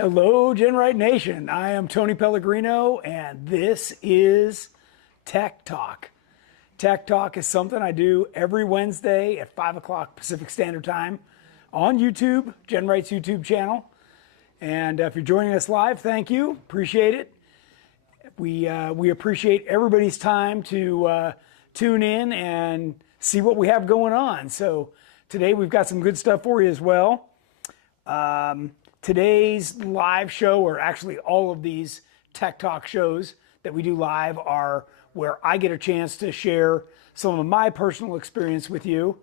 Hello, GenRight Nation. I am Tony Pellegrino, and this is Tech Talk. Tech Talk is something I do every Wednesday at 5 o'clock Pacific Standard Time on YouTube, GenRight's YouTube channel. And if you're joining us live, thank you. Appreciate it. We appreciate everybody's time to tune in and see what we have going on. So today we've got some good stuff for you as well. Today's live show, or actually all of these Tech Talk shows that we do live, are where I get a chance to share some of my personal experience with you.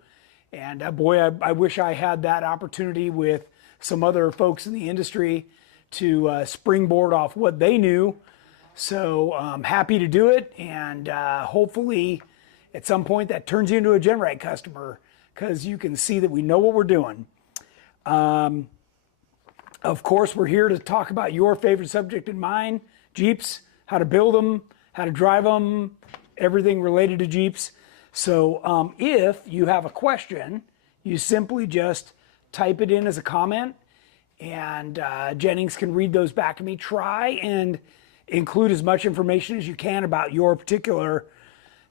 And boy, I wish I had that opportunity with some other folks in the industry to springboard off what they knew. So I'm happy to do it, and hopefully at some point that turns you into a GenRight customer, because you can see that we know what we're doing. Of course, we're here to talk about your favorite subject and mine, Jeeps, how to build them, how to drive them, everything related to Jeeps. So if you have a question, you simply just type it in as a comment, and Jennings can read those back to me. Try and include as much information as you can about your particular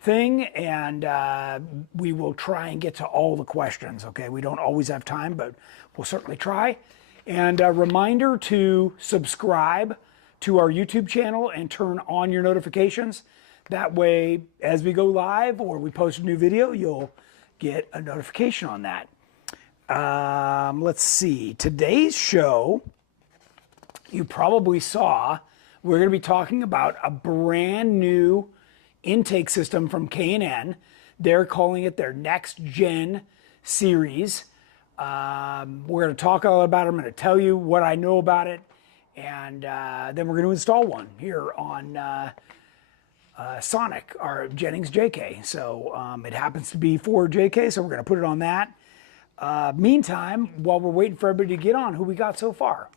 thing, and we will try and get to all the questions, okay? We don't always have time, but we'll certainly try. And a reminder to subscribe to our YouTube channel and turn on your notifications. That way, as we go live or we post a new video, you'll get a notification on that. Let's see. Today's show, you probably saw, we're going to be talking about a brand new intake system from K&N. They're calling it their NEXGEN series. We're going to talk all about it. I'm going to tell you what I know about it, and then we're going to install one here on Sonic, our Jennings JK. So it happens to be for JK, so we're going to put it on that. Meantime, while we're waiting for everybody to get on, who we got so far?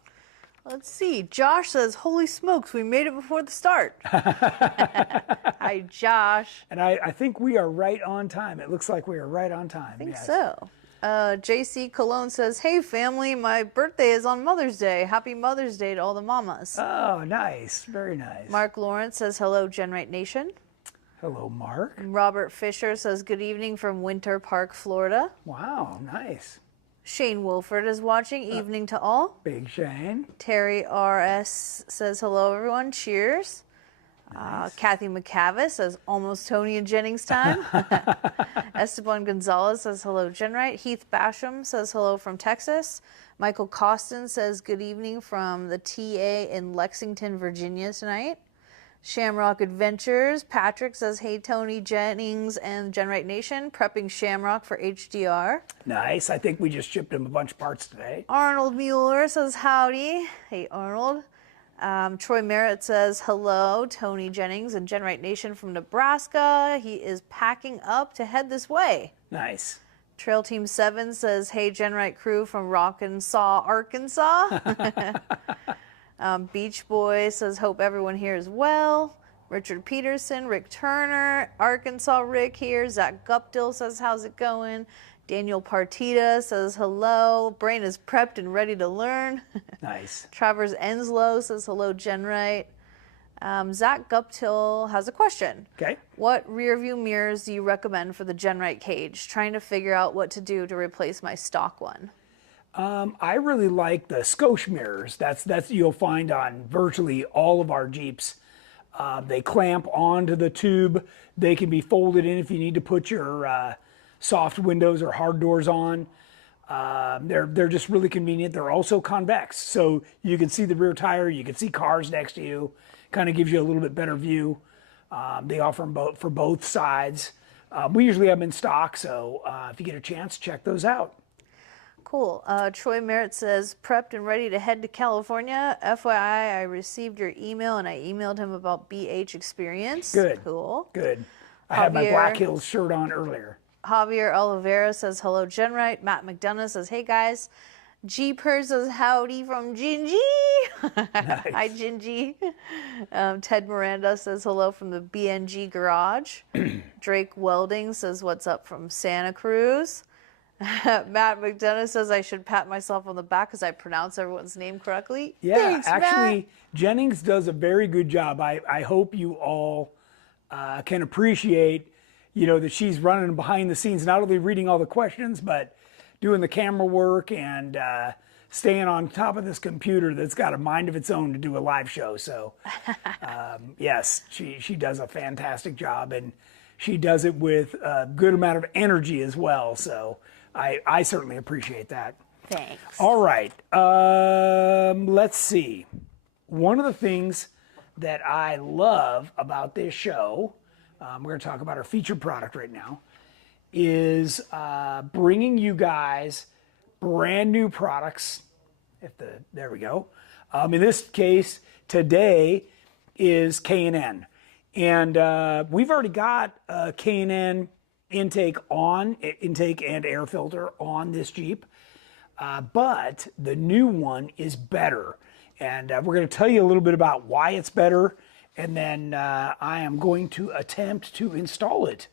Let's see. Josh says, holy smokes, we made it before the start. Hi, Josh. And I think we are right on time. It looks like we are right on time. I think so. JC Cologne says, hey, family, my birthday is on Mother's Day. Happy Mother's Day to all the mamas. Oh, nice. Very nice. Mark Lawrence says, hello, GenRight Nation. Hello, Mark. Robert Fisher says, good evening from Winter Park, Florida. Wow, nice. Shane Wilford is watching. Evening to all. Big Shane. Terry RS says, hello, everyone. Cheers. Nice. Kathy McCavis says, almost Tony and Jennings time. Esteban Gonzalez says, hello, GenRight. Heath Basham says, hello from Texas. Michael Costin says, good evening from the TA in Lexington, Virginia tonight. Shamrock Adventures. Patrick says, hey, Tony, Jennings, and GenRight Nation, prepping Shamrock for HDR. Nice. I think we just shipped him a bunch of parts today. Arnold Mueller says, howdy. Hey, Arnold. Troy Merritt says, hello, Tony Jennings and GenRight Nation from Nebraska. He is packing up to head this way. Nice. Trail Team 7 says, hey, GenRight crew from Rockensaw, Arkansas. Beach Boy says, hope everyone here is well. Richard Peterson, Rick Turner, Arkansas Rick here. Zach Guptill says, how's it going? Daniel Partita says, hello. Brain is prepped and ready to learn. Nice. Travers Enslow says, hello, GenRight. Zach Guptill has a question. Okay. What rear view mirrors do you recommend for the GenRight cage? Trying to figure out what to do to replace my stock one. I really like the Scosche mirrors. That's you'll find on virtually all of our Jeeps. They clamp onto the tube. They can be folded in if you need to put your soft windows or hard doors on. They're just really convenient. They're also convex, so you can see the rear tire. You can see cars next to you. Kind of gives you a little bit better view. They offer them for both sides. We usually have them in stock, so if you get a chance, check those out. Cool. Troy Merritt says, prepped and ready to head to California. FYI, I received your email and I emailed him about BH experience. Good. Cool. Good. I had my Black Hills shirt on earlier. Javier Oliveira says, hello, GenRight. Matt McDonough says, hey, guys. Jeepers says, howdy from Gingy. Nice. Hi, Gingy. Ted Miranda says, hello from the BNG garage. Drake Welding says, what's up from Santa Cruz. Matt McDonough says I should pat myself on the back because I pronounce everyone's name correctly. Yeah, Thanks, actually, Matt. Jennings does a very good job. I hope you all can appreciate, that she's running behind the scenes, not only reading all the questions, but doing the camera work and staying on top of this computer that's got a mind of its own to do a live show. So, yes, she does a fantastic job, and she does it with a good amount of energy as well. So I certainly appreciate that. Thanks. All right. Let's see. One of the things that I love about this show, we're going to talk about our featured product right now, is bringing you guys brand new products. There we go. In this case, today is K&N. And we've already got K&N intake and air filter on this Jeep. But the new one is better. And we're going to tell you a little bit about why it's better. And then I am going to attempt to install it.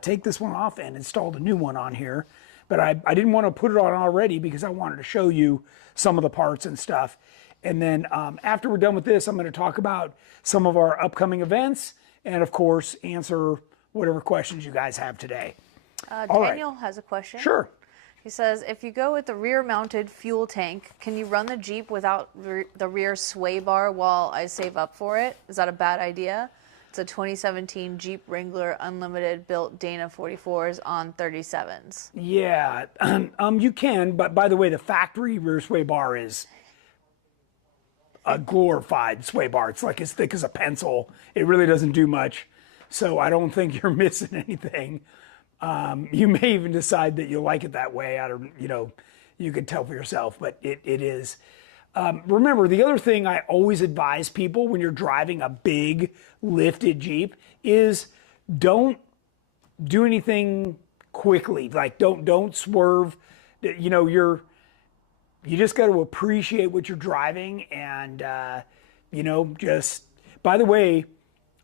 Take this one off and install the new one on here. But I didn't want to put it on already because I wanted to show you some of the parts and stuff. And then after we're done with this, I'm going to talk about some of our upcoming events and, of course, answer whatever questions you guys have today. Daniel has a question. Sure. He says, if you go with the rear-mounted fuel tank, can you run the Jeep without the rear sway bar while I save up for it? Is that a bad idea? It's a 2017 Jeep Wrangler Unlimited built Dana 44s on 37s. Yeah, you can, but by the way, the factory rear sway bar is a glorified sway bar. It's like as thick as a pencil. It really doesn't do much, so I don't think you're missing anything. You may even decide that you'll like it that way. I don't, you can tell for yourself, but it is. Remember, the other thing I always advise people when you're driving a big lifted Jeep is don't do anything quickly. Like don't swerve. You just got to appreciate what you're driving and, just, by the way,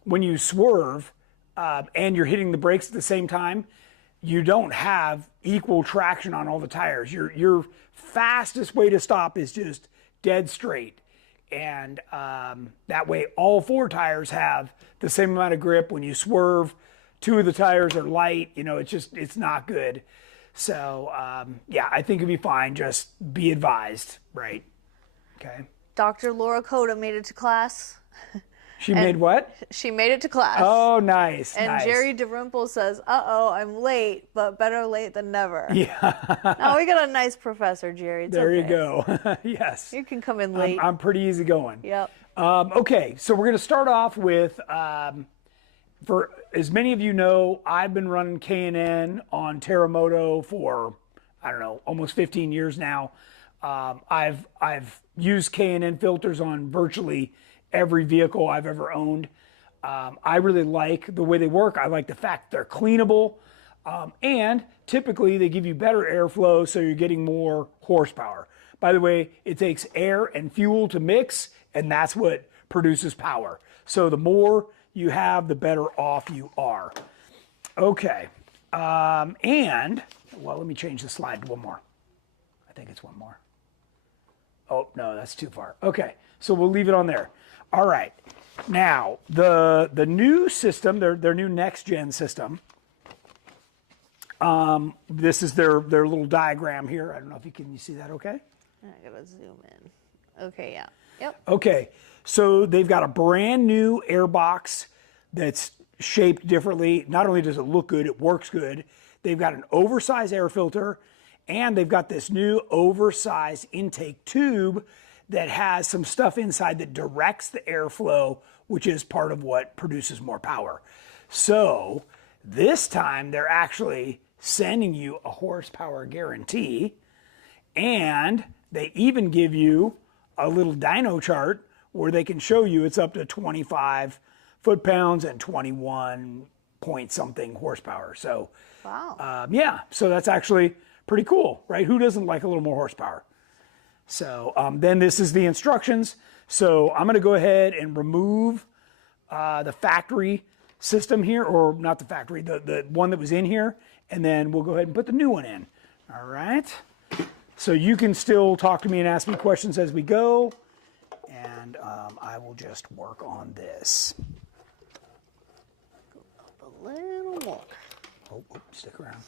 when you swerve and you're hitting the brakes at the same time, you don't have equal traction on all the tires. Your fastest way to stop is just dead straight. And that way all four tires have the same amount of grip. When you swerve, two of the tires are light, it's not good. So yeah, I think it'll be fine. Just be advised, right? Okay. Dr. Laura Coda made it to class. She made what? She made it to class. Oh, nice. And nice. Jerry DeRimple says, uh-oh, I'm late, but better late than never. Yeah. Oh, we got a nice professor, Jerry. It's there okay. you go. Yes. You can come in late. I'm pretty easy going. Yep. Okay, so we're going to start off with, for as many of you know, I've been running K&N on Terramoto for, I don't know, almost 15 years now. I've used K&N filters on virtually every vehicle I've ever owned. I really like the way they work. I like the fact they're cleanable. And typically they give you better airflow, so you're getting more horsepower. By the way, it takes air and fuel to mix, and that's what produces power. So the more you have, the better off you are. Okay. And, well, let me change the slide to one more. I think it's one more. Oh, no, that's too far. Okay, so we'll leave it on there. All right. Now, the new system, their new NEXGEN system, this is their little diagram here. I don't know if you can see that okay? I gotta zoom in. Okay, yeah. Yep. Okay, so they've got a brand new airbox that's shaped differently. Not only does it look good, it works good. They've got an oversized air filter, and they've got this new oversized intake tube that has some stuff inside that directs the airflow, which is part of what produces more power. So this time they're actually sending you a horsepower guarantee, and they even give you a little dyno chart where they can show you it's up to 25 foot-pounds and 21 point something horsepower. So Wow. yeah, so that's actually pretty cool, right? Who doesn't like a little more horsepower? So then this is the instructions. So I'm going to go ahead and remove the factory system here, or not the factory, the one that was in here, and then we'll go ahead and put the new one in. All right. So you can still talk to me and ask me questions as we go, and I will just work on this. A little more. Oh, stick around.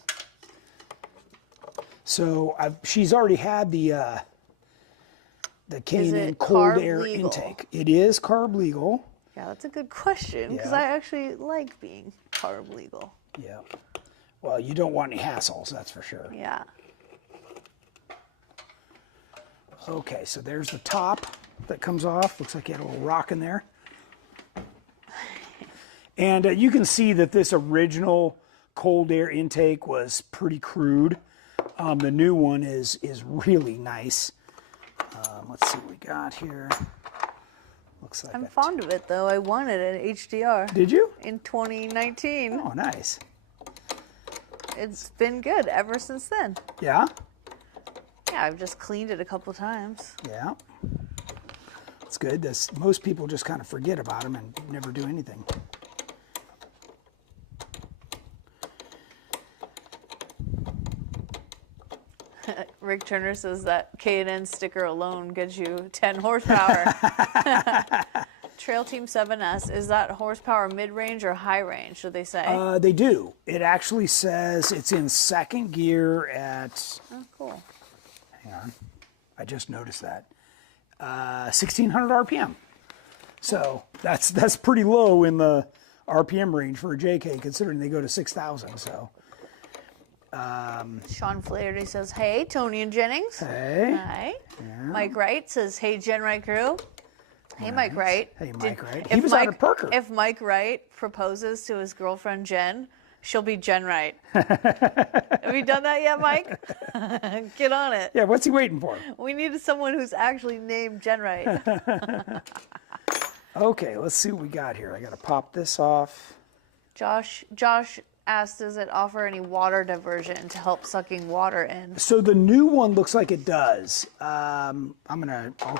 So she's already had the K&N cold air intake. It is carb legal. Yeah, that's a good question because I actually like being carb legal. Yeah. Well, you don't want any hassles, that's for sure. Yeah. Okay, so there's the top that comes off. Looks like you had a little rock in there. And you can see that this original cold air intake was pretty crude. The new one is really nice. Let's see what we got here. Looks like I'm fond of it though. I won it at HDR. Did you? In 2019. Oh, nice. It's been good ever since then. Yeah? Yeah, I've just cleaned it a couple times. Yeah. It's good. Most people just kind of forget about them and never do anything. Rick Turner says that K&N sticker alone gets you 10 horsepower. Trail Team 7S, is that horsepower mid-range or high range, should they say? They do. It actually says it's in second gear at... Oh, cool. Hang on. I just noticed that. 1,600 RPM. So that's pretty low in the RPM range for a JK, considering they go to 6,000. So. Sean Flaherty says, hey, Tony and Jennings. Hey. Hi. Yeah. Mike Wright says, hey, GenRight crew. Hey, nice. Mike Wright. Hey, Mike Wright. He was out at Perker. If Mike Wright proposes to his girlfriend, Jen, she'll be GenRight. Have you done that yet, Mike? Get on it. Yeah, what's he waiting for? We need someone who's actually named GenRight. Okay, let's see what we got here. I got to pop this off. Josh asked, does it offer any water diversion to help sucking water in? So the new one looks like it does. I'll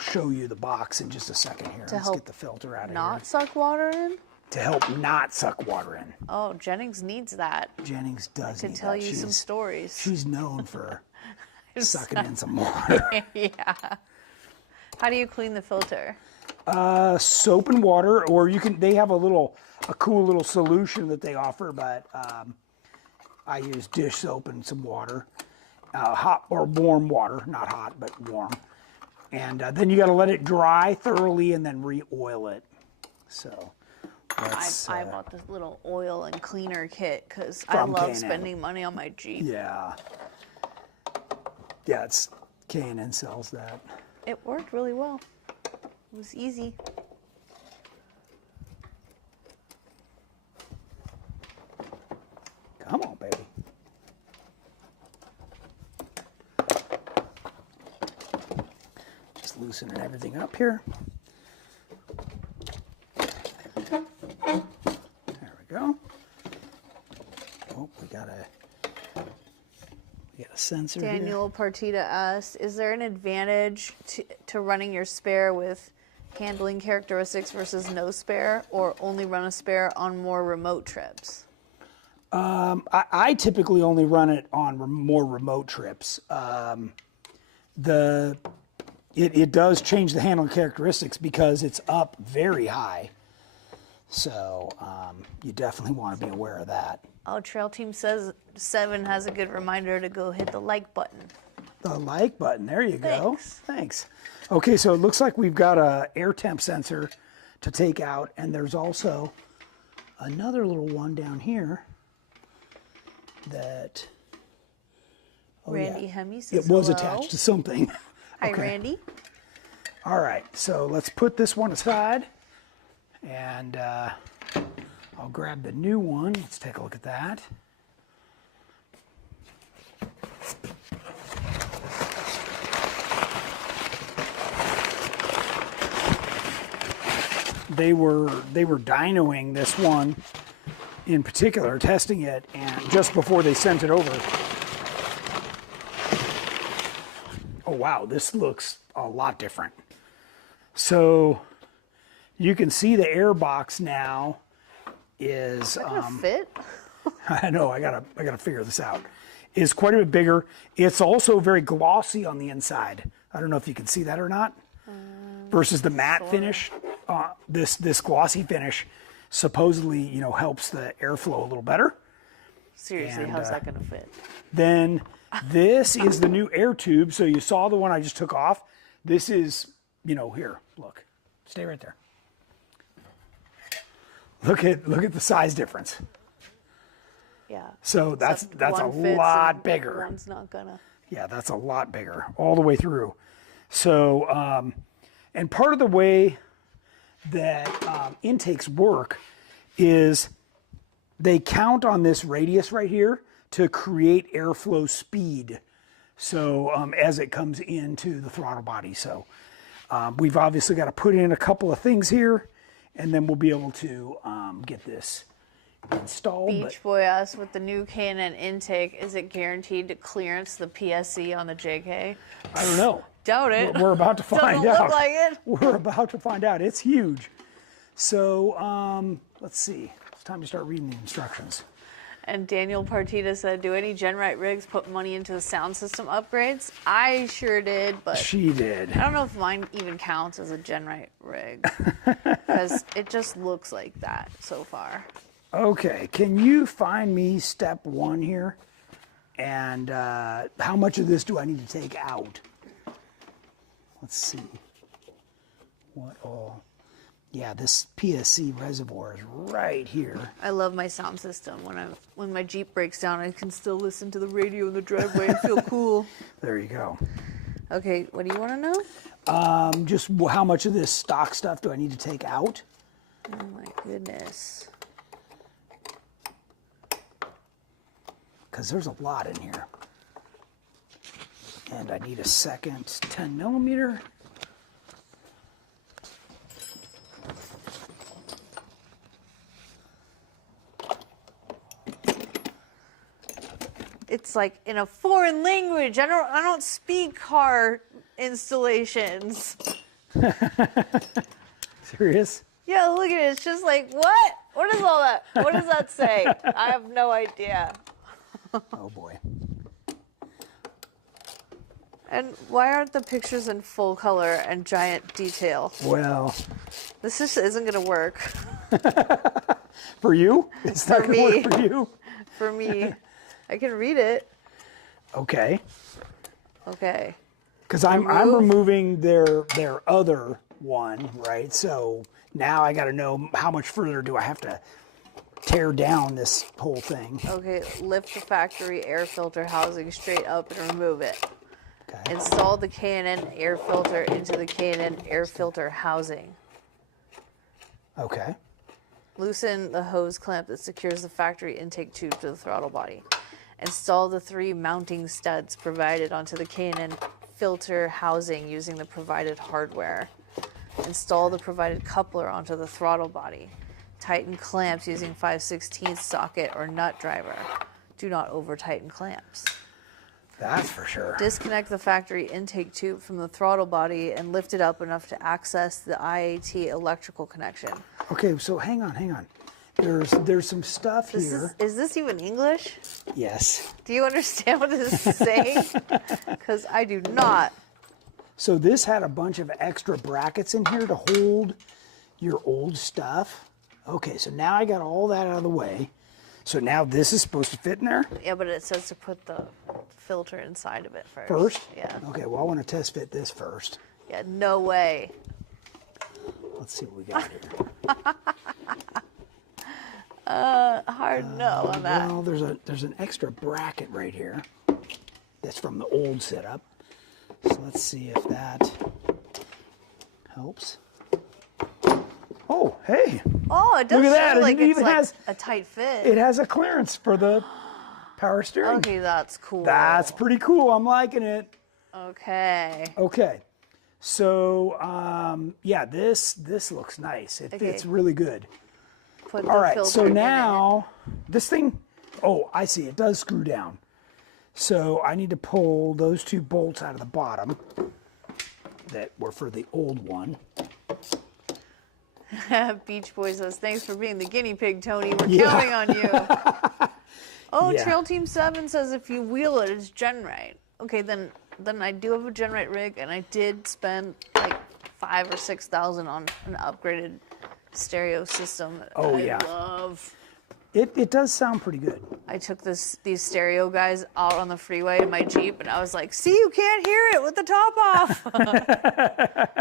show you the box in just a second here. Let's get the filter out of here. Not suck water in? To help not suck water in. Oh, Jennings needs that. Jennings does need that. I could tell you some stories. She's known for sucking in some water. Yeah. How do you clean the filter? Soap and water, or they have a cool little solution that they offer, but I use dish soap and some water, hot or warm water, not hot, but warm. And then you got to let it dry thoroughly and then re-oil it. So I bought this little oil and cleaner kit because I love spending money on my Jeep. Yeah. Yeah, K&N sells that. It worked really well. It was easy. Come on, baby. Just loosening everything up here. There we go. Oh, we got a sensor Daniel Partita asks, is there an advantage to running your spare with handling characteristics versus no spare, or only run a spare on more remote trips? I typically only run it on more remote trips. It does change the handling characteristics because it's up very high. So you definitely want to be aware of that. Oh, Trail Team says 7 has a good reminder to go hit the like button. The like button, there you go. Thanks. Thanks. Okay, so it looks like we've got a air temp sensor to take out, and there's also another little one down here that Randy Hemme says it was hello. attached to something. Hi, Randy. All right, so let's put this one aside, and I'll grab the new one. Let's take a look at that. They were dynoing this one in particular, testing it, and just before they sent it over. Oh wow, this looks a lot different. So you can see the air box now is Is that gonna fit? I know, I gotta figure this out. is quite a bit bigger. It's also very glossy on the inside. I don't know if you can see that or not. Versus the matte finish, this glossy finish supposedly, helps the airflow a little better. Seriously, And, how's that going to fit? Then this is the new air tube. So you saw the one I just took off. This is, here, look, stay right there. Look at the size difference. Yeah. So that's a one fits lot and bigger. One's not gonna. Yeah, that's a lot bigger all the way through. So, and part of the way that intakes work is they count on this radius right here to create airflow speed. So as it comes into the throttle body. So we've obviously got to put in a couple of things here, and then we'll be able to get this installed. Beach Boy asked, with the new K&N intake, is it guaranteed to clearance the PSC on the JK? I don't know. Doubt it. We're about to find Doesn't out. look like it. We're about to find out. It's huge. So let's see. It's time to start reading the instructions. And Daniel Partita said, do any GenRight rigs put money into the sound system upgrades? I sure did, but She did. I don't know if mine even counts as a GenRight rig because it just looks like that so far. Okay, can you find me step 1 here? And how much of this do I need to take out? Let's see. What all? Yeah, this PSC reservoir is right here. I love my sound system. When my Jeep breaks down, I can still listen to the radio in the driveway and feel cool. There you go. Okay, what do you want to know? Just how much of this stock stuff do I need to take out? Oh my goodness. Because there's a lot in here. And I need a second 10 millimeter. It's like in a foreign language. I don't speak car installations. Serious? Yeah, look at it. It's just like, what? What is all that? What does that say? I have no idea. Oh boy. And why aren't the pictures in full color and giant detail? Well, This just isn't going to work for you? It's not For going to me. work for you? for me. I can read it. Okay. Okay. Because I'm Remove. removing their other one, right? So now I got to know how much further do I have to tear down this whole thing. Okay, lift the factory air filter housing straight up and remove it. Okay. Install the K&N air filter into the K&N air filter housing. Okay. Loosen the hose clamp that secures the factory intake tube to the throttle body. Install the 3 mounting studs provided onto the K&N filter housing using the provided hardware. Install the provided coupler onto the throttle body. Tighten clamps using 5/16 socket or nut driver. Do not over tighten clamps. That's for sure. Disconnect the factory intake tube from the throttle body and lift it up enough to access the IAT electrical connection. Okay, so hang on. There's some stuff here. Is this even English? Yes. Do you understand what this is saying? Because I do not. So this had a bunch of extra brackets in here to hold your old stuff. Okay, so now I got all that out of the way. So now this is supposed to fit in there? Yeah, but it says to put the filter inside of it first. First? Yeah. Okay, well I want to test fit this first. Yeah, no way. Let's see what we got here. Hard no on that. Well, there's an extra bracket right here. That's from the old setup. So let's see if that helps. Oh, hey. Oh, it does Look at that. sound like It it's even like has- a tight fit. It has a clearance for the power steering. Okay, that's cool. That's pretty cool. I'm liking it. Okay. Okay. So, yeah, this looks nice. It fits really good. Put All the right, filter so in now this thing, oh, I see, it does screw down. So I need to pull those 2 bolts out of the bottom that were for the old one. it. Beach Boy says, thanks for being the guinea pig, Tony. We're counting on you. Oh, Yeah. Trail Team 7 says if you wheel it, it's GenRight. Okay, then I do have a GenRight rig, and I did spend like $5,000 or $6,000 on an upgraded stereo system that I love. It does sound pretty good. I took these stereo guys out on the freeway in my Jeep, and I was like, see, you can't hear it with the top off.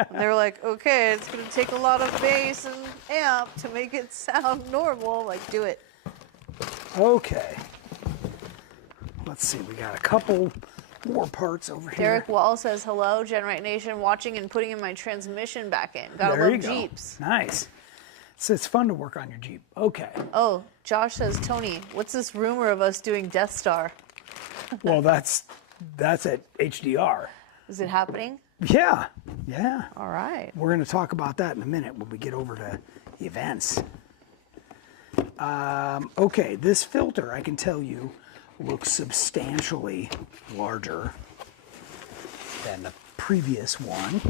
And they were like, okay, it's going to take a lot of bass and amp to make it sound normal. Like, do it. Okay. Let's see, we got a couple more parts over here. Derek Wall says, hello, GenRight Nation, watching and putting in my transmission back in. Gotta There you love go. Jeeps. Nice. So it's fun to work on your Jeep. Okay. Oh, Josh says, Tony, what's this rumor of us doing Death Star? Well, that's at HDR. Is it happening? Yeah. All right. We're going to talk about that in a minute when we get over to events. Okay, this filter, I can tell you, looks substantially larger than the previous one.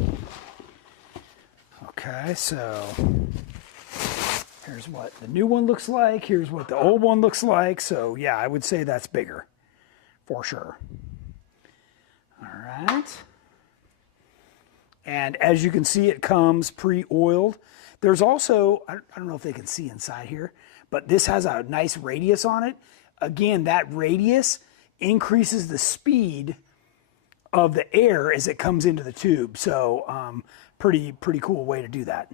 Okay, so here's what the new one looks like. Here's what the old one looks like. So yeah, I would say that's bigger for sure. All right. And as you can see, it comes pre-oiled. There's also, I don't know if they can see inside here, but this has a nice radius on it. Again, that radius increases the speed of the air as it comes into the tube. So pretty cool way to do that.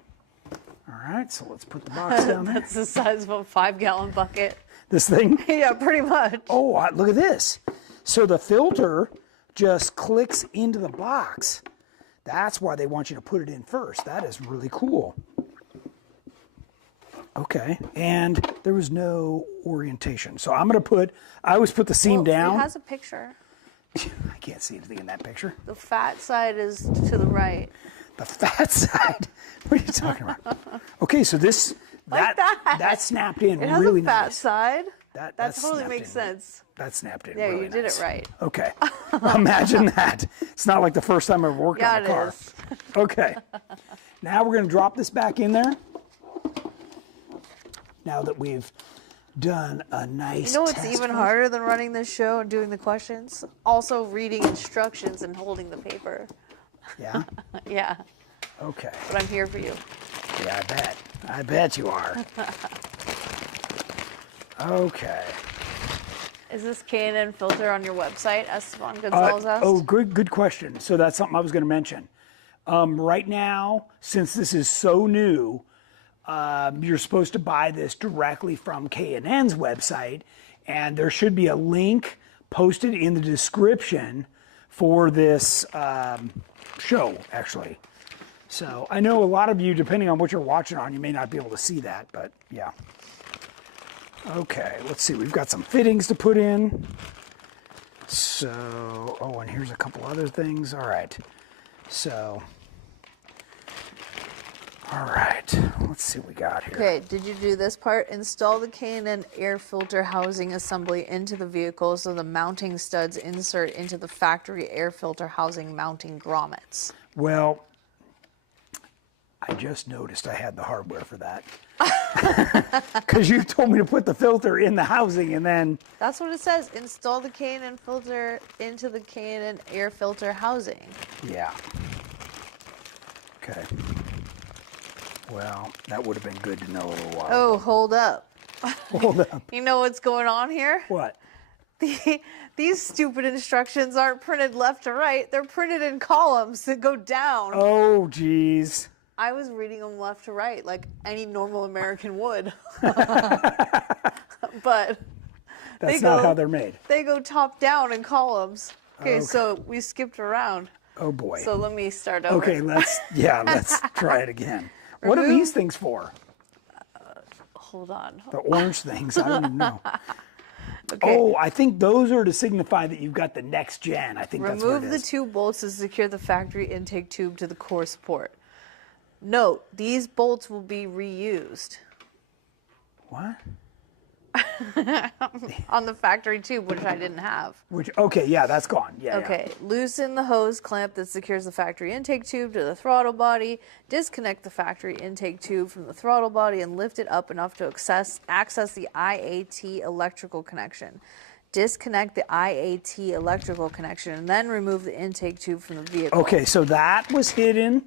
All right, so let's put the box down there. That's the size of a 5-gallon bucket. This thing? Yeah, pretty much. Oh, look at this. So the filter just clicks into the box. That's why they want you to put it in first. That is really cool. Okay, and there was no orientation. So I'm going to I always put the seam down. It has a picture. I can't see anything in that picture. The fat side is to the right. The fat side? What are you talking about? Okay, so this, Like that. that snapped in It has really a fat nice. side. That totally snapped makes in. sense. That snapped in Yeah, really you did nice. it right. Okay, imagine that. It's not like the first time I've worked on a Yeah, car. it is. Okay, now we're going to drop this back in there. Now that we've done a nice You know what's test even run. harder than running this show and doing the questions? Also reading instructions and holding the paper. Yeah? Yeah, Okay. but I'm here for you. Yeah, I bet you are. Okay. Is this K&N filter on your website? Esteban Gonzalez asked. Oh, good question. So that's something I was going to mention. Right now, since this is so new, you're supposed to buy this directly from K&N's website, and there should be a link posted in the description for this show, actually. So I know a lot of you, depending on what you're watching on, you may not be able to see that, but yeah. Okay, let's see. We've got some fittings to put in. So, oh, and here's a couple other things. All right. So, all right. Let's see what we got here. Okay, did you do this part? Install the K&N air filter housing assembly into the vehicle so the mounting studs insert into the factory air filter housing mounting grommets. Well, I just noticed I had the hardware for that. Because you told me to put the filter in the housing and then... That's what it says. Install the K&N filter into the K&N air filter housing. Yeah. Okay. Well, that would have been good to know a little while. Oh, hold up. Hold up. You know what's going on here? What? These stupid instructions aren't printed left to right. They're printed in columns that go down. Oh, geez. I was reading them left to right like any normal American would. But That's not how they're made. They go top down in columns. Okay, Okay. so we skipped around. Oh, boy. So let me start over. Okay, let's try it again. What are Remove- these things for? Hold on. The orange things? I don't even know. Okay. Oh, I think those are to signify that you've got the NEXGEN. I think that's what Remove it the is. 2 bolts to secure the factory intake tube to the core support. Note, these bolts will be reused. What? on the factory tube, which I didn't have. Which, okay, yeah, that's gone. Yeah. Okay, loosen the hose clamp that secures the factory intake tube to the throttle body. Disconnect the factory intake tube from the throttle body and lift it up enough to access the IAT electrical connection. Disconnect the IAT electrical connection and then remove the intake tube from the vehicle. Okay, so that was hidden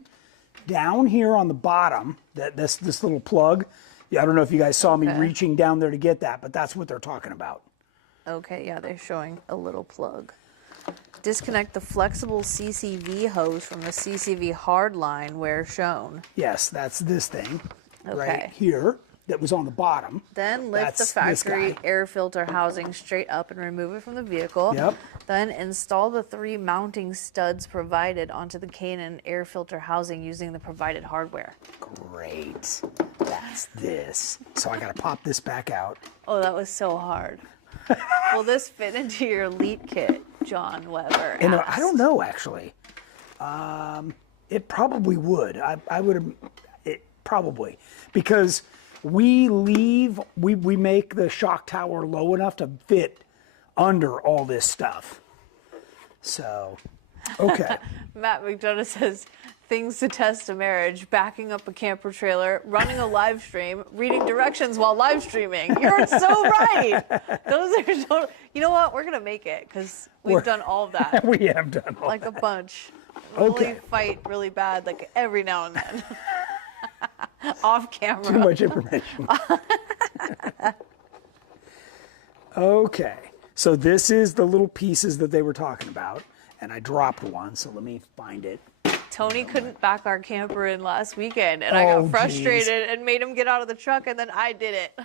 down here on the bottom, this little plug. Yeah, I don't know if you guys saw me reaching down there to get that, but that's what they're talking about. Okay, yeah, they're showing a little plug. Disconnect the flexible CCV hose from the CCV hard line where shown. Yes, that's this thing right Okay. here that was on the bottom. Then lift the That's this factory guy. air filter housing straight up and remove it from the vehicle. Yep. Then install the 3 mounting studs provided onto the Canon air filter housing using the provided hardware. Great. That's this. So I got to pop this back out. Oh, that was so hard. Will this fit into your Elite kit, John Weber? And I asked. don't know, actually. It probably would. I would have, it probably. Because we make the shock tower low enough to fit under all this stuff. So, okay. Matt McDonough says, things to test a marriage, backing up a camper trailer, running a live stream, reading directions while live streaming. You're so right. Those are total. You know what? We're going to make it because we've done all of that. We have done all Like that. a bunch. Okay. We fight really bad, like every now and then. Off camera. Too much information. Okay. So this is the little pieces that they were talking about. And I dropped one, so let me find it. Tony couldn't back our camper in last weekend, and I Oh, got frustrated and made him get out of the truck, and then I did it.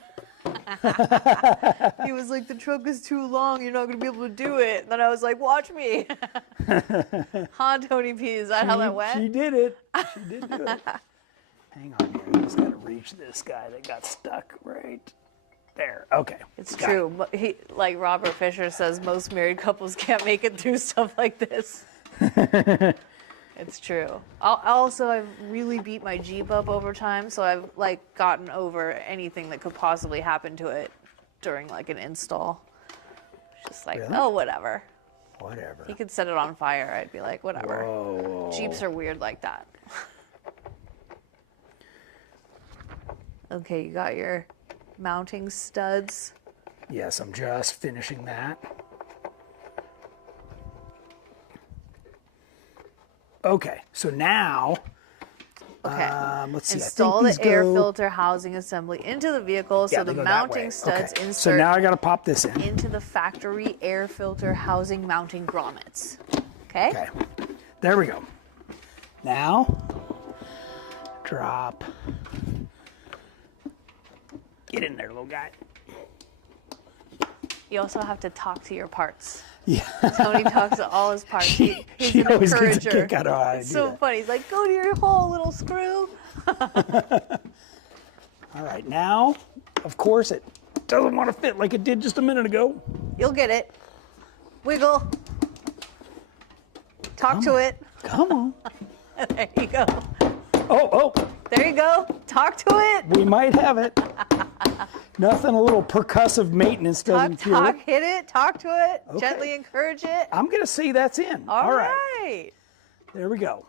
He was like, the truck is too long, you're not going to be able to do it. And then I was like, watch me. Huh, Tony P, is that how that went? She did it. She did do it. Hang on here. I just got to reach this guy that got stuck right there. Okay. It's got true. But he, like Robert Fisher says, most married couples can't make it through stuff like this. It's true. I've really beat my Jeep up over time, so I've like gotten over anything that could possibly happen to it during like an install. Just like, Really? oh, whatever. Whatever. He could set it on fire. I'd be like, whatever. Whoa. Jeeps are weird like that. Okay, you got your mounting studs. Yes, I'm just finishing that. Okay, so now, Okay. let's see. Install I think the these air go- filter housing assembly into the vehicle so Yeah, the they go that way. mounting studs Okay. insert So now I got to pop this in. into the factory air filter housing mounting grommets. Okay? Okay, there we go. Now, drop. Get in there, little guy. You also have to talk to your parts. Yeah. Tony talks to all his parts. He's She an always gets a encourager. kick out of how I It's do so that. funny. He's like, go to your hole, little screw. All right, now, of course, it doesn't want to fit like it did just a minute ago. You'll get it. Wiggle. Talk to it. Come on. There you go. Oh, There you go. Talk to it. we might have it. Nothing a little percussive maintenance doesn't cure Talk, it. hit it. Talk to it. Okay. Gently encourage it. I'm going to say that's in. All right. There we go.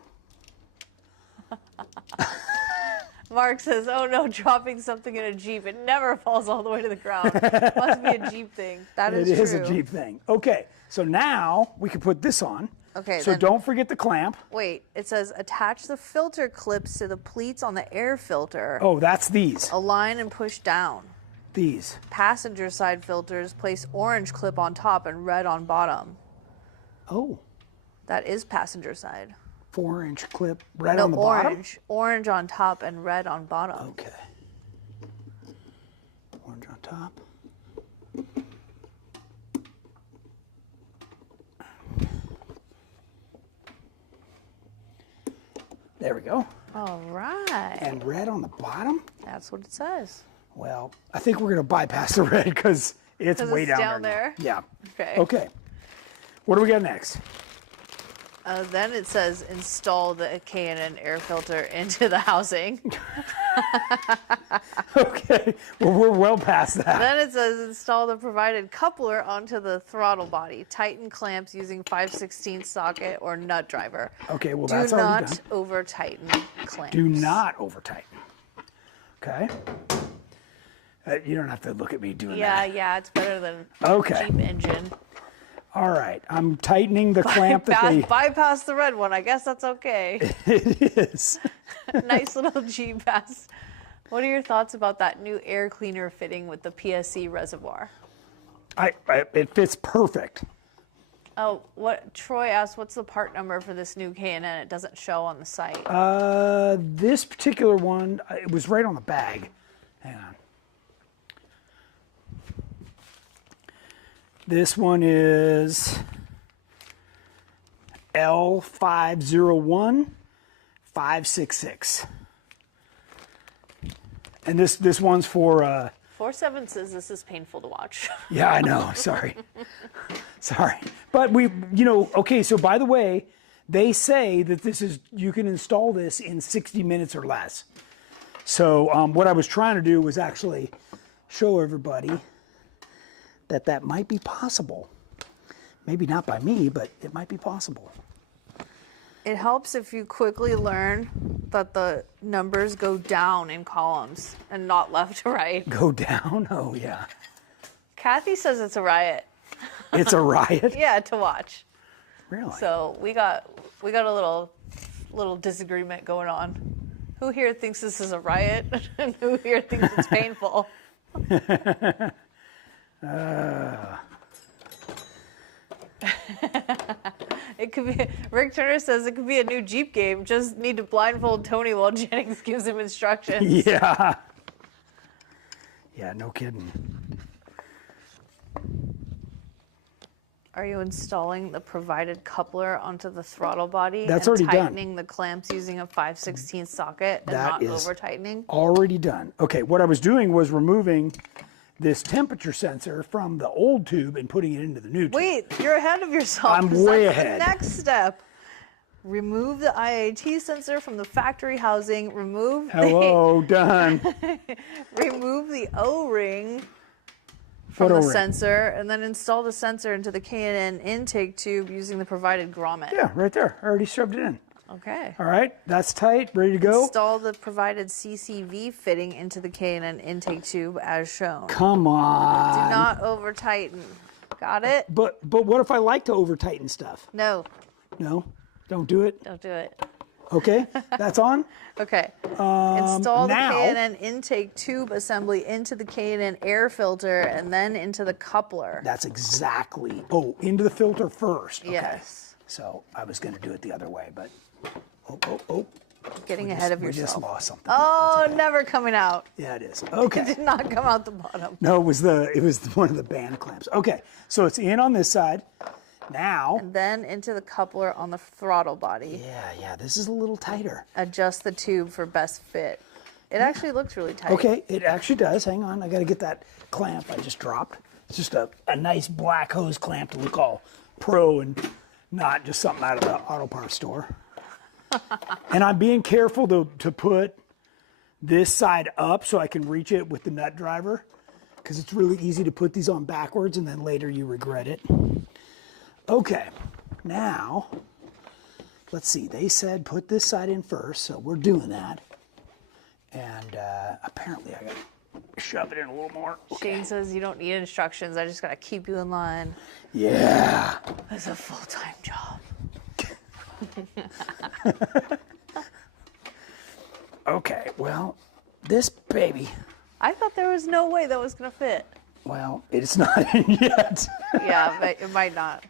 Mark says, oh no, dropping something in a Jeep. It never falls all the way to the ground. Must be a Jeep thing. That is It true. is a Jeep thing. Okay, so now we can put this on. Okay, So then- don't forget the clamp. Wait, it says attach the filter clips to the pleats on the air filter. Oh, that's these. Align and push down. These. Passenger side filters, place orange clip on top and red on bottom. Oh, That is passenger side. 4-inch clip right No, on the bottom. orange on top and red on bottom. Okay. Orange on top. There we go. All right. And red on the bottom? That's what it says. Well, I think we're going to bypass the red because it's 'Cause way it's down, down there. there? now. Yeah. Okay. Okay. What do we got next? Then it says install the K&N air filter into the housing. Okay, well, we're well past that. Then it says install the provided coupler onto the throttle body. Tighten clamps using 5/16 socket or nut driver. Okay, well, Do that's already not done. over tighten clamps. Do not over tighten. Okay. You don't have to look at me doing that. Yeah, it's better than Okay. Jeep engine. All right, I'm tightening the clamp that they... Bypass the red one. I guess that's okay. It is. Nice little Jeep pass. What are your thoughts about that new air cleaner fitting with the PSC reservoir? It fits perfect. Oh, what Troy asked, what's the part number for this new K&N? It doesn't show on the site. This particular one, it was right on the bag. Hang on. This one is L501566. And this one's for 47 says this is painful to watch. yeah, I know. Sorry. Sorry. But okay, so by the way, they say that this is, you can install this in 60 minutes or less. So what I was trying to do was actually show everybody that might be possible. Maybe not by me, but it might be possible. It helps if you quickly learn that the numbers go down in columns and not left to right. Go down? Oh, yeah. Kathy says it's a riot. It's a riot? Yeah, to watch. Really? So we got a little disagreement going on. Who here thinks this is a riot and who here thinks it's painful? It could be. Rick Turner says it could be a new Jeep game. Just need to blindfold Tony while Jennings gives him instructions. Yeah. Yeah, no kidding. Are you installing the provided coupler onto the throttle body? That's and already done. tightening the clamps using a 5/16 socket and That not is over tightening? already done. Okay, what I was doing was removing this temperature sensor from the old tube and putting it into the new tube. Wait, you're ahead of yourself. I'm 'cause way that's ahead. The next step. Remove the IAT sensor from the factory housing. Remove Hello, done. remove the O-ring What from the O-ring? sensor, and then install the sensor into the K&N intake tube using the provided grommet. Yeah, right there. I already shoved it in. Okay. All right, that's tight, ready to go. Install the provided CCV fitting into the K&N intake tube as shown. Come Do on. not over tighten. Got it? But what if I like to over tighten stuff? No, No, don't do it. don't do it. Okay, that's on. Okay. Install the now- K&N intake tube assembly into the K&N air filter and then into the coupler. That's exactly. Oh, into the filter first. Okay. Yes. So I was going to do it the other way, but oh. Getting ahead of We just yourself. lost something. Oh, never coming out. Yeah, it is. It Okay. did not come out the bottom. No, it was one of the band clamps. Okay, so it's in on this side. Now. Then into the coupler on the throttle body. Yeah, this is a little tighter. Adjust the tube for best fit. It actually looks really tight. Okay, it actually does. Hang on, I got to get that clamp I just dropped. It's just a nice black hose clamp to look all pro and not just something out of the auto parts store. And I'm being careful to put this side up so I can reach it with the nut driver, because it's really easy to put these on backwards and then later you regret it. Okay, now, let's see. They said put this side in first, so we're doing that. And apparently I got to shove it in a little more. Okay. Shane says you don't need instructions. I just got to keep you in line. Yeah. It's a full-time job. Okay, well, this baby, I thought there was no way that was going to fit. well, it's not in yet. Yeah, but it might not.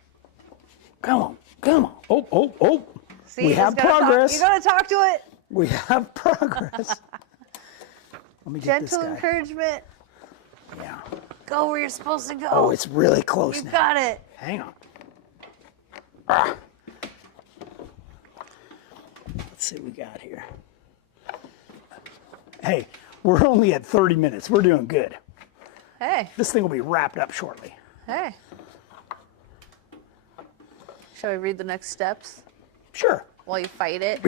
Come on. Oh. See, We you have just gotta progress. You got to talk to it. We have progress. Let me get Gentle this guy. encouragement. Yeah. Go where you're supposed to go. Oh, it's really close You now. got it. Hang on. Ah. Let's see what we got here. Hey, we're only at 30 minutes. We're doing good. Hey, This thing will be wrapped up shortly. hey. Shall we read the next steps? Sure. while you fight it.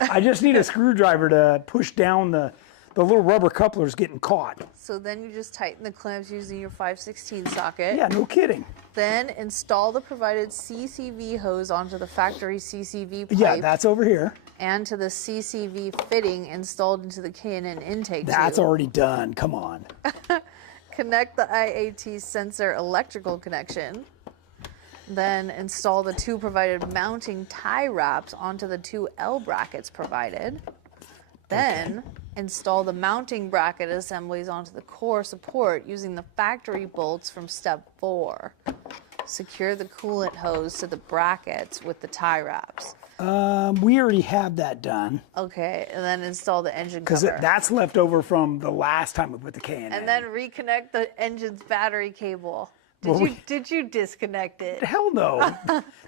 I just need a screwdriver to push down the little rubber couplers getting caught. So then you just tighten the clamps using your 5/16 socket. Yeah, no kidding. Then install the provided CCV hose onto the factory CCV pipe. Yeah, that's over here. And to the CCV fitting installed into the K&N intake That's tube. already done. Come on. Connect the IAT sensor electrical connection. Then install the 2 provided mounting tie wraps onto the 2 L brackets provided. Then install the mounting bracket assemblies onto the core support using the factory bolts from step 4. Secure the coolant hose to the brackets with the tie wraps. We already have that done. Okay, and then install the engine Because cover. that's left over from the last time we put the K in. And then reconnect the engine's battery cable. Did you disconnect it? Hell no.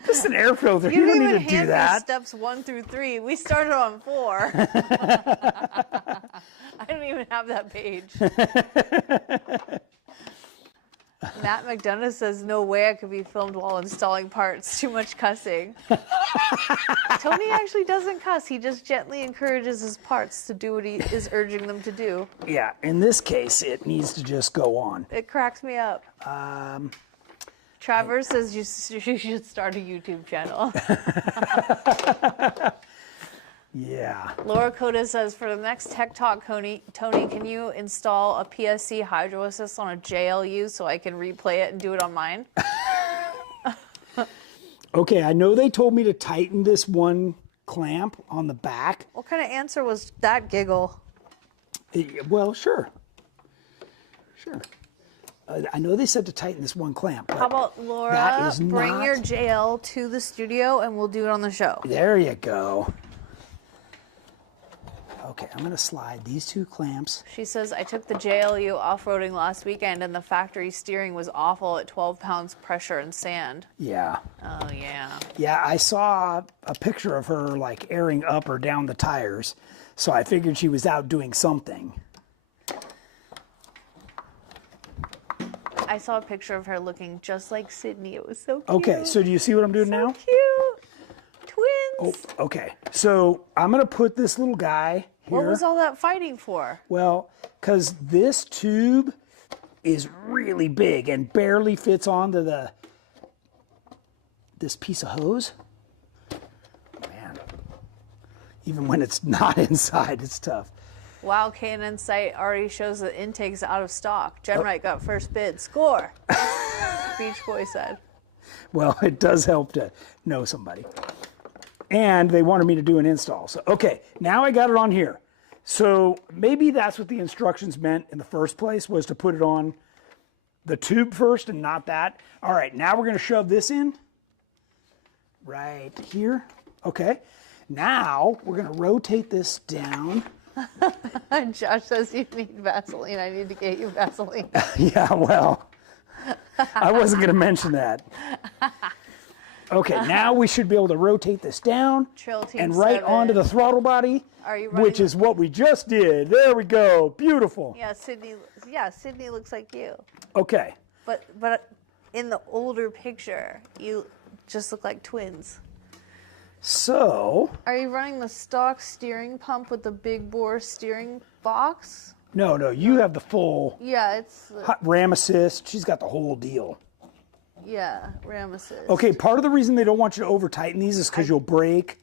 This is an air filter. You You don't didn't need even to do hand me that. steps 1 through 3. We started on 4. I don't even have that page. Matt McDonough says, no way I could be filmed while installing parts. Too much cussing. Tony actually doesn't cuss. He just gently encourages his parts to do what he is urging them to do. Yeah, in this case, it needs to just go on. It cracks me up. Travers says you should start a YouTube channel. Yeah. Laura Coda says, for the next Tech Talk, Tony, can you install a PSC Hydro Assist on a JLU so I can replay it and do it on mine? Okay, I know they told me to tighten this one clamp on the back. What kind of answer was that giggle? Well, sure. Sure. I know they said to tighten this one clamp. But How about Laura, that is bring not... your JL to the studio and we'll do it on the show. There you go. Okay, I'm going to slide these 2 clamps. She says, I took the JLU off-roading last weekend and the factory steering was awful at 12 pounds pressure and sand. Yeah. Oh, yeah. Yeah, I saw a picture of her like airing up or down the tires, so I figured she was out doing something. I saw a picture of her looking just like Sydney. It was so cute. Okay, so do you see what I'm doing now? Cute. Twins. Oh, okay. So I'm going to put this little guy here. What was all that fighting for? Well, because this tube is really big and barely fits onto this piece of hose. Man, even when it's not inside, it's tough. Wow, K&N site already shows the intake's out of stock. GenRight got first bid. Score. Beach Boy said. Well, it does help to know somebody. And they wanted me to do an install. So, okay, now I got it on here. So maybe that's what the instructions meant in the first place, was to put it on the tube first and not that. All right, now we're going to shove this in right here. Okay, now we're going to rotate this down. Josh says you need Vaseline. I need to get you Vaseline. Yeah, well, I wasn't going to mention that. Okay, now we should be able to rotate this down Trail Team and right 7. onto the throttle body, Are you running which is what we just did. There we go. Beautiful. Yeah, Sydney looks like you. Okay. But in the older picture, you just look like twins. So, Are you running the stock steering pump with the big bore steering box? no, you have the full Yeah, it's ram assist. She's got the whole deal. ram assist. Okay, part of the reason they don't want you to over tighten these is because you'll break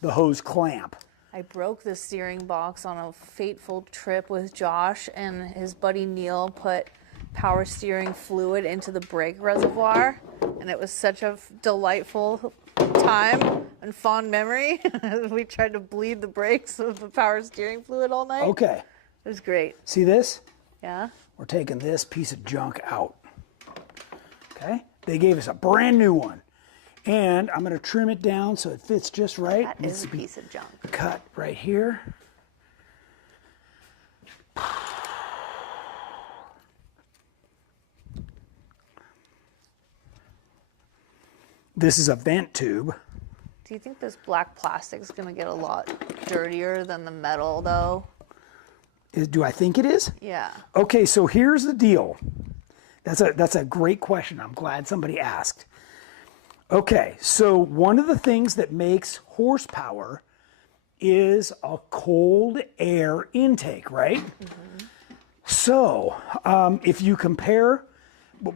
the hose clamp. I broke the steering box on a fateful trip with Josh, and his buddy Neil put power steering fluid into the brake reservoir, and it was such a delightful time and fond memory. We tried to bleed the brakes with the power steering fluid all night. Okay, It was great. see this? Yeah. We're taking this piece of junk out. Okay, they gave us a brand new one. And I'm going to trim it down so it fits just right. That is a piece of junk. Cut right here. This is a vent tube. Do you think this black plastic is going to get a lot dirtier than the metal, though? Do I think it is? Yeah. Okay, so here's the deal. That's a great question. I'm glad somebody asked. Okay, so one of the things that makes horsepower is a cold air intake, right? So if you compare,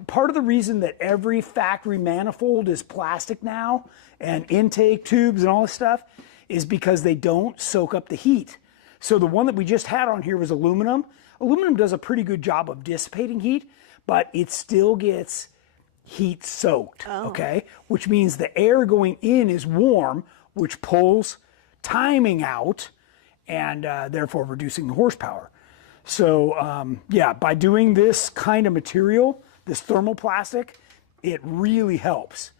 part of the reason that every factory manifold is plastic now and intake tubes and all this stuff is because they don't soak up the heat. So the one that we just had on here was aluminum. Aluminum does a pretty good job of dissipating heat, but it still gets heat soaked, okay? Which means the air going in is warm, which pulls timing out and therefore reducing the horsepower. So yeah, by doing this kind of material, this thermoplastic, it really helps.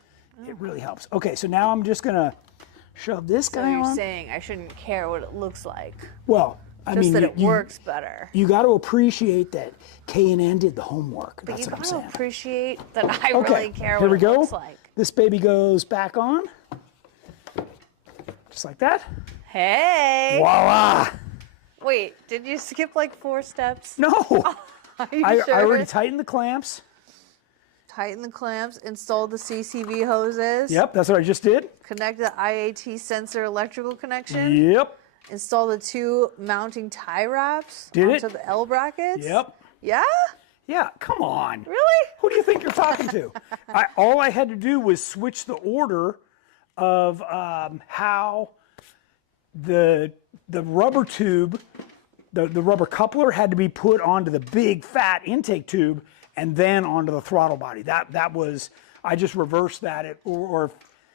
It really helps. Okay, so now I'm just gonna shove this guy So you're on. saying I shouldn't care what it looks like, Well, I just mean, that it works better. You got to appreciate that K&N did the homework. But That's you what I'm gotta saying. appreciate that I Okay, really care here what we it go. looks like. This baby goes back on, just like that. Hey! Voila! Wait, did you skip like 4 steps? No, Are you I sure? already tightened the clamps. Tighten the clamps, install the CCV hoses. Yep, that's what I just did. Connect the IAT sensor electrical connection. Yep, Install the 2 mounting tie wraps Did onto it? the L brackets. yep. Yeah? Yeah, come on. Really? Who do you think you're talking to? All I had to do was switch the order of how the rubber tube, the rubber coupler had to be put onto the big fat intake tube and then onto the throttle body. That was, I just reversed that, or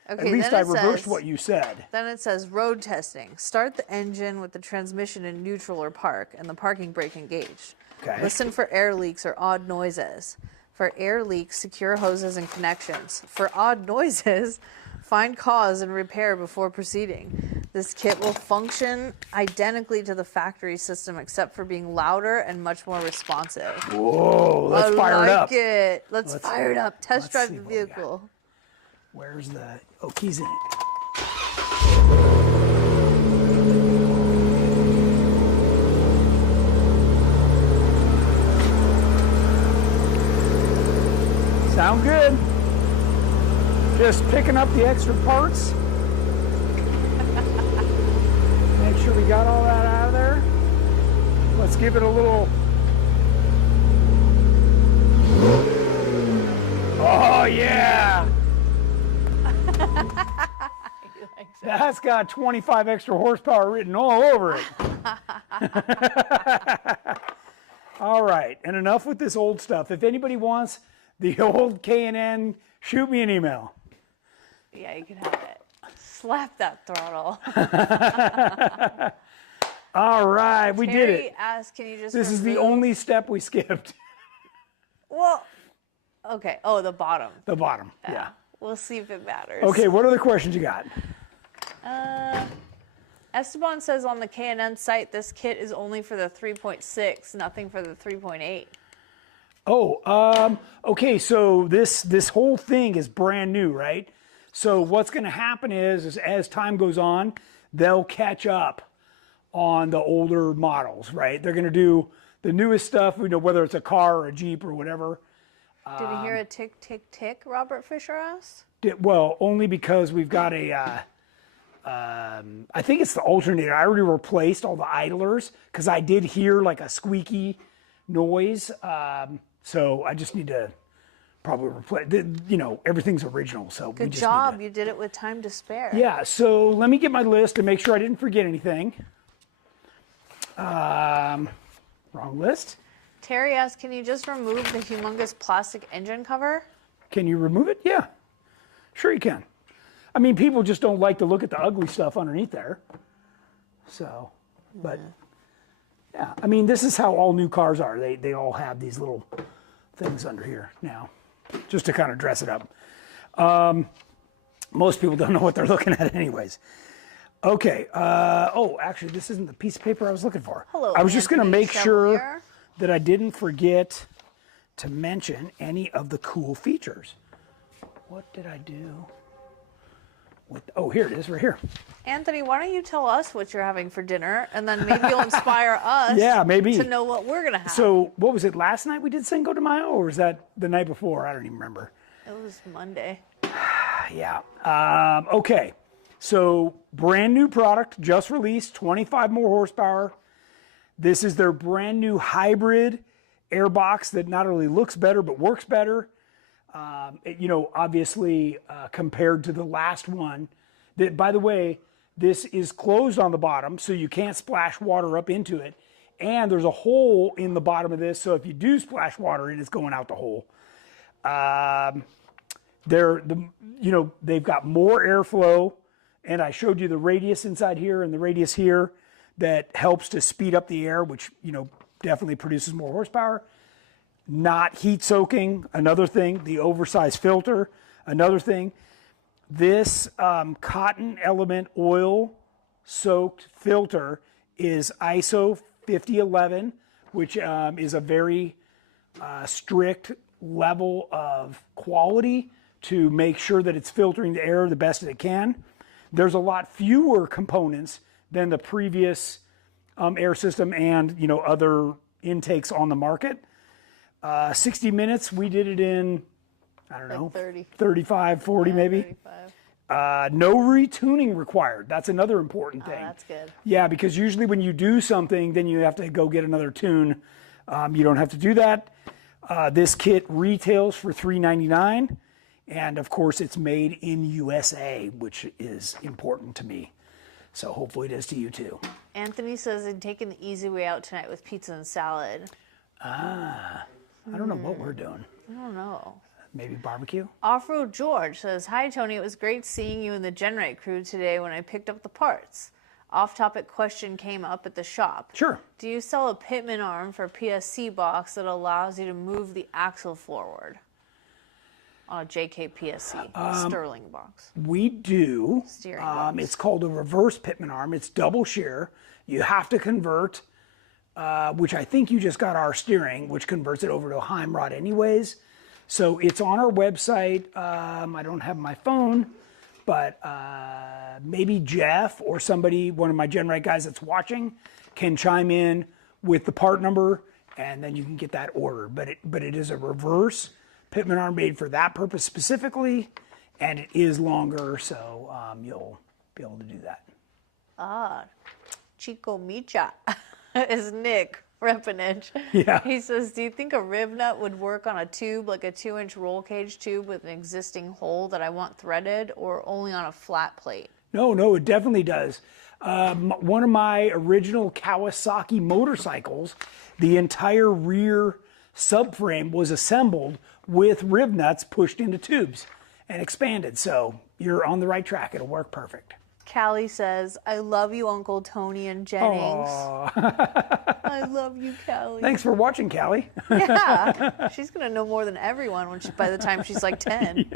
at Okay, least then I it reversed says- what you said. Then it says road testing. Start the engine with the transmission in neutral or park and the parking brake engaged. Okay. Listen for air leaks or odd noises. For air leaks, secure hoses and connections. For odd noises, find cause and repair before proceeding. This kit will function identically to the factory system except for being louder and much more responsive. Whoa, let's fire it up. It. Let's fire it up. Test let's drive see the what we got. vehicle. Where's the, oh, key's in it. Sound good. Just picking up the extra parts. Make sure we got all that out of there. Let's give it a little. Oh yeah. That's got 25 extra horsepower written all over it. All right, and enough with this old stuff. If anybody wants the old K&N, shoot me an email. Yeah, you can have it. Slap that throttle. All right, we did Terry it. asked, can you just This is the remove- only step we skipped. Well, okay. Oh, the bottom. The bottom, yeah. We'll see if it matters. Okay, what other questions you got? Esteban says on the K&N site, this kit is only for the 3.6, nothing for the 3.8. Oh, okay, so this whole thing is brand new, right? So what's going to happen is as time goes on, they'll catch up on the older models, right? They're going to do the newest stuff, you know, whether it's a car or a Jeep or whatever. Did you hear a tick, tick, tick, Robert Fisher asked? Well, only because we've got a, I think it's the alternator. I already replaced all the idlers because I did hear like a squeaky noise. So I just need to probably replace, you know, everything's original. So we Good just job. Need to, You did it with time to spare. yeah, so let me get my list and make sure I didn't forget anything. Wrong list. Terry asked, can you just remove the humongous plastic engine cover? Can you remove it? Yeah, sure you can. I mean, people just don't like to look at the ugly stuff underneath there. So, but yeah, I mean, this is how all new cars are. They all have these little things under here now, just to kind of dress it up. Most people don't know what they're looking at anyways. Okay, oh, actually, this isn't the piece of paper I was looking for. Hello, I was just gonna Anthony make sure Chevalier. that I didn't forget to mention any of the cool features. What did I do? Oh, here it is, right here. Anthony, why don't you tell us what you're having for dinner, and then maybe you'll inspire us Yeah, maybe. to know what we're going to have. So, what was it, last night we did Cinco de Mayo, or was that the night before? I don't even remember. It was Monday. Yeah. Okay. So brand new product, just released, 25 more horsepower. This is their brand new hybrid air box that not only looks better but works better. Obviously compared to the last one. That, by the way, this is closed on the bottom, so you can't splash water up into it. And there's a hole in the bottom of this, so if you do splash water in, it's going out the hole. They've got more airflow, and I showed you the radius inside here and the radius here that helps to speed up the air, which definitely produces more horsepower. Not heat soaking, another thing. The oversized filter, another thing. This cotton element oil soaked filter is ISO 5011, which is a very strict level of quality to make sure that it's filtering the air the best that it can. There's a lot fewer components than the previous air system and other intakes on the market. 60 minutes, we did it in, I don't know, 30. 35, 40 maybe. 35. No retuning required. That's another important thing. Oh, that's good. Yeah, because usually when you do something, then you have to go get another tune. You don't have to do that. This kit retails for $399, and of course it's made in USA, which is important to me. So hopefully it is to you too. Anthony says I'm taking the easy way out tonight with pizza and salad. I don't know what we're doing. I don't know. Maybe barbecue? Off-Road George says, hi, Tony. It was great seeing you and the GenRight crew today when I picked up the parts. Off-topic question came up at the shop. Sure. Do you sell a pitman arm for PSC box that allows you to move the axle forward on a JK PSC Sterling box? We do. Steering box. It's called a reverse pitman arm. It's double shear. You have to convert, which I think you just got our steering, which converts it over to a Heim rod anyways. So it's on our website. I don't have my phone, but maybe Jeff or somebody, one of my GenRight guys that's watching, can chime in with the part number, and then you can get that ordered. But it is a reverse pitman arm made for that purpose specifically, and it is longer, so you'll be able to do that. Chico Micha is Nick Repenage. Yeah. He says, do you think a rib nut would work on a tube, like a 2-inch roll cage tube with an existing hole that I want threaded, or only on a flat plate? No, it definitely does. One of my original Kawasaki motorcycles, the entire rear subframe was assembled with rib nuts pushed into tubes and expanded. So you're on the right track. It'll work perfect. Callie says, I love you, Uncle Tony and Jennings. I love you, Callie. Thanks for watching, Callie. Yeah, she's going to know more than everyone by the time she's like 10.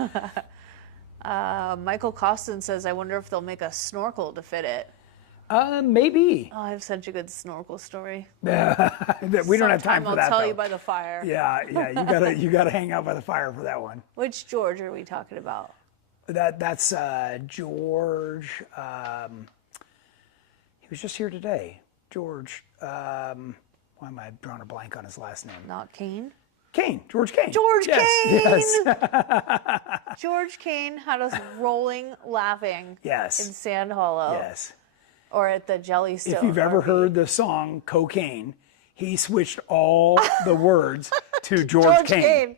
Yeah. Michael Costin says, I wonder if they'll make a snorkel to fit it. Maybe. Oh, I have such a good snorkel story. We don't have time for that. I'll tell though. you by the fire. Yeah. You gotta hang out by the fire for that one. Which George are we talking about? That's George. He was just here today. George. Why am I drawing a blank on his last name? Not Kane? Kane. George Kane. George Kane! Yes. George Kane had us rolling laughing Yes. in Sand Hollow. Yes. Or at the Jellystone. If you've ever RV. heard the song Cocaine, he switched all the words to George Kane.